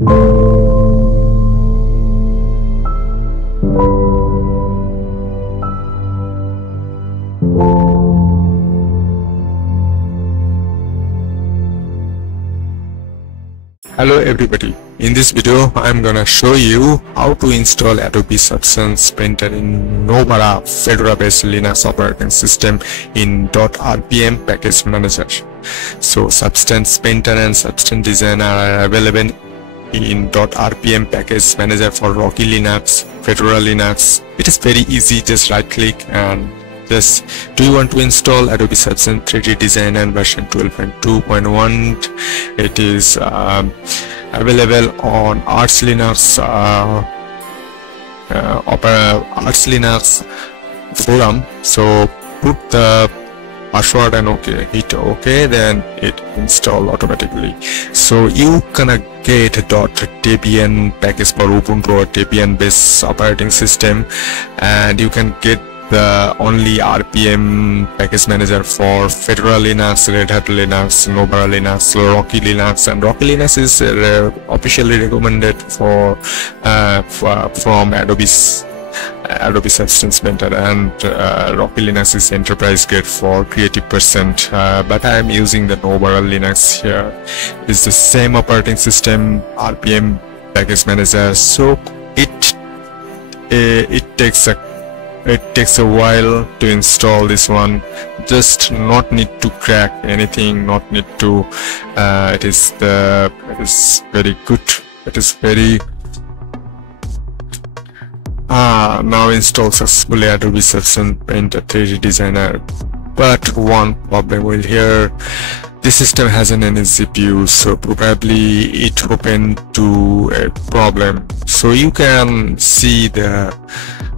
Hello everybody, in this video I'm gonna show you how to install Adobe Substance Painter in Nobara Fedora based Linux operating system in .rpm package manager. So Substance Painter and Substance Designer are available in .rpm package manager for Rocky Linux, Fedora Linux. It is very easy, just right click and just do you want to install Adobe Substance 3D Designer version 12.2.1. it is available on Arch Linux Arch Linux forum. So put the password and hit OK, then it install automatically. So you gonna get .debian package for Ubuntu or Debian based operating system, and you can get the only RPM package manager for Fedora Linux, Red Hat Linux, Nobara Linux, Rocky Linux, and Rocky Linux is officially recommended for from Adobe Substance Painter, and Rocky Linux is enterprise grade for creative percent, but I am using the Nobara Linux here. It's the same operating system, RPM package manager, so it takes a while to install this one. Just not need to crack anything, not need to it is very good. It is very now install successfully Adobe Substance Painter 3D Designer, but one problem will here. This system hasn't any CPU, so probably it opened to a problem. So you can see the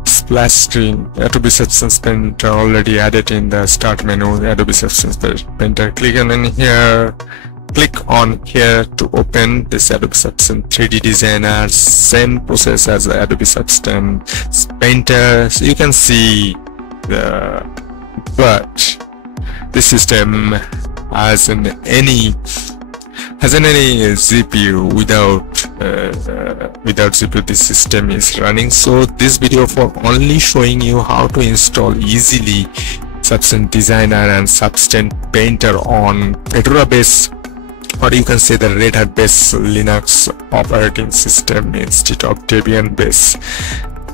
splash screen. Adobe Substance Painter already added in the start menu. Adobe Substance Painter, click on here, click on here to open this Adobe Substance 3D Designer. Same process as Adobe Substance Painter. So you can see but this system hasn't any CPU. Without CPU this system is running. So this video for only showing you how to install easily Substance Designer and Substance Painter on Fedora based, or you can say the Red Hat based Linux operating system instead of Debian based.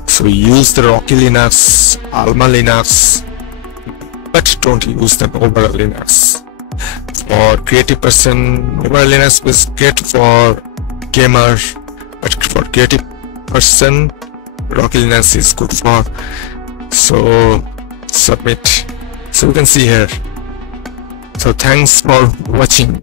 So use the Rocky Linux, Alma Linux, but don't use the Nobara Linux. For creative person, Nobara Linux is great for gamer, but for creative person, Rocky Linux is good for. So submit. So you can see here. So thanks for watching.